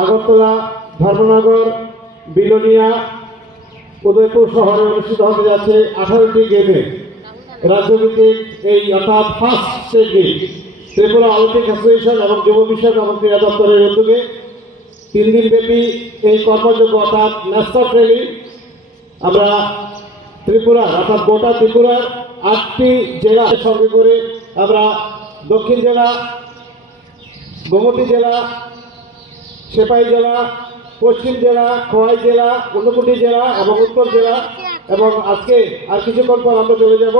আগরতলা, ধর্মনগর, বিলোনিয়া, উদয়পুর শহরে অনুষ্ঠিত হতে যাচ্ছে 18টি গেমে রাজ্যভিত্তিক এই অর্থাৎ first state game Tripura Olympic association এবং যুব বিষয়ক এবং ক্রীড়া দপ্তরের উদ্যোগে 3 দিনব্যাপী এই কর্মযোগ্য অর্থাৎ ন্যাশনাল র্যালি আমরা ত্রিপুরা অর্থাৎ গোটা ত্রিপুরার 8টি জেলার সঙ্গে করে আমরা দক্ষিণ জেলা, গোমতী জেলা, সেপাই জেলা, পশ্চিম জেলা, খোয়াই জেলা, ঊনকোটি জেলা এবং উত্তর জেলা এবং আজকে আর কিছুক্ষণ পর আমরা চলে যাব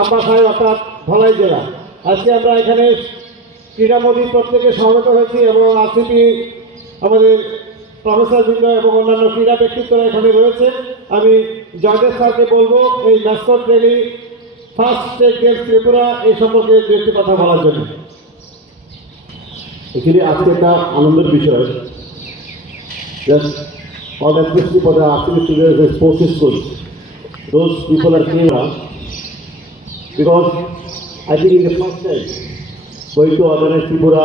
আমবাসায় অর্থাৎ ধলাই জেলা। আজকে আমরা এখানে ক্রীড়ামোদী প্রত্যেকে সমবেত হয়েছি এবং আরসিপি আমাদের প্রফেসরবৃন্দ এবং অন্যান্য ক্রীড়া ব্যক্তিত্বরা এখানে রয়েছে। আমি জয়দেব স্যারকে বলবো এই national rally first state games Tripura এই সম্পর্কে দু একটি কথা বলার জন্য। Actually, আজকে একটা আনন্দের বিষয়, just all especially for the RCB students and sports schools, those people are came up because I think in the first time going to organize Tripura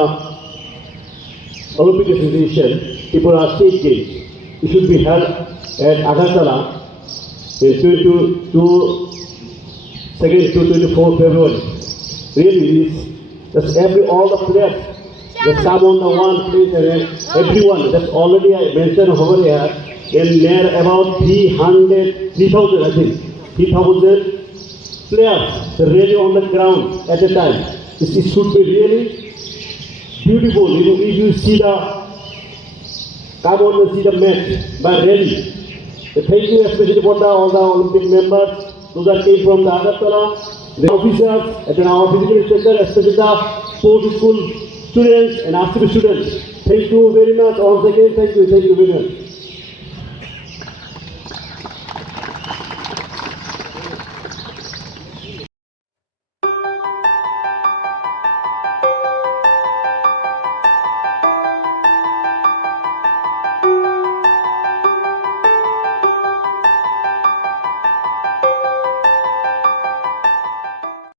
Olympic Association, Tripura State Games, it should be held at Agartala in 2nd to 24 February. Really, just all the players. Just come on the one place and everyone, that's already I mentioned over here, in near about 3,000 I think, 3,000 players really on the ground at a time. It should be really beautiful. If you see the, come on and see the match by really. Thank you especially for all the Olympic members, those that came from the Agartala, the officers, and then our physical instructor, especially the sports school students and RCB students. Thank you very much. Once again, thank you very much.